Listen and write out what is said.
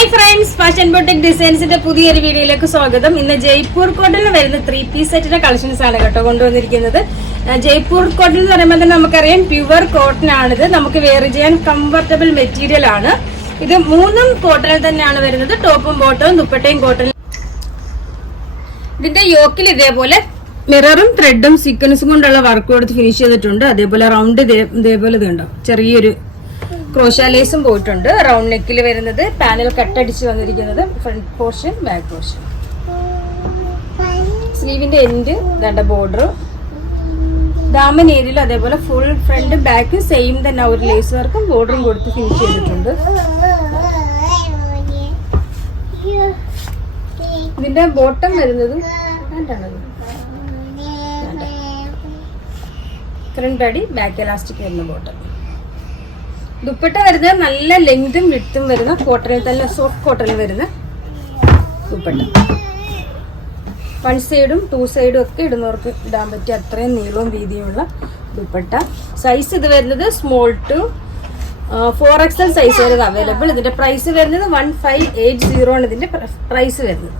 Hi friends, fashion boutique ഡിസൈൻസിന്റെ പുതിയൊരു വീഡിയോയിലേക്ക് സ്വാഗതം. ഇന്ന് ജയ്പൂർ കോട്ടണിൽ വരുന്ന 3 പീസ് സെറ്റിന്റെ കളക്ഷൻസ് ആണ് കേട്ടോ കൊണ്ടുവന്നിരിക്കുന്നത്. ജയ്പൂർ കോട്ടൺ എന്ന് പറയുമ്പോൾ തന്നെ നമുക്കറിയാം പ്യുവർ കോട്ടൺ ആണിത്. നമുക്ക് വെയർ ചെയ്യാൻ കംഫർട്ടബിൾ മെറ്റീരിയൽ ആണ്. ഇത് മൂന്നും കോട്ടണിൽ തന്നെയാണ് വരുന്നത്. ടോപ്പും ബോട്ടവും ദുപ്പട്ടയും കോട്ടൺ. ഇതിന്റെ യോക്കിൽ ഇതേപോലെ മിററും ത്രെഡും സീക്വൻസും കൊണ്ടുള്ള വർക്ക് കൊടുത്ത് ഫിനിഷ് ചെയ്തിട്ടുണ്ട്. അതേപോലെ റൗണ്ട് ഇതേപോലെ ഇതുണ്ടോ, ചെറിയൊരു ക്രോഷാലേസും പോയിട്ടുണ്ട്. റൗണ്ട് നെക്കിൽ വരുന്നത് പാനൽ കട്ടടിച്ച് വന്നിരിക്കുന്നത്. ഫ്രണ്ട് പോർഷൻ, ബാക്ക് പോർഷൻ, സ്ലീവിന്റെ എൻഡ് രണ്ട് ബോർഡർ, ദാമൻ ഏരിയയിൽ അതേപോലെ ഫുൾ ഫ്രണ്ട് ബാക്ക് സെയിം തന്നെ ഒരു ലേസ് വർക്കും ബോർഡറും കൊടുത്ത് ഫിനിഷ് ചെയ്തിട്ടുണ്ട്. ഇതിന്റെ ബോട്ടം വരുന്നത് ഫ്രണ്ട് അടി ബാക്ക് എലാസ്റ്റിക് വരുന്ന ബോട്ടം. ദുപ്പട്ട വരുന്നത് നല്ല ലെങ്തും വിഡ്ത്തും വരുന്ന കോട്ടണിൽ തന്നെ, സോഫ്റ്റ് കോട്ടണിൽ വരുന്ന ദുപ്പട്ട. 1 സൈഡും 2 സൈഡും ഒക്കെ ഇടുന്നവർക്ക് ഇടാൻ പറ്റിയ അത്രയും നീളവും വീതിയുമുള്ള ദുപ്പട്ട. സൈസ് ഇത് വരുന്നത് സ്മോൾ ടു 4XL സൈസ് വരുന്നത് അവൈലബിൾ. ഇതിന്റെ പ്രൈസ് വരുന്നത് 1580 ആണ് ഇതിന്റെ പ്രൈസ് വരുന്നത്.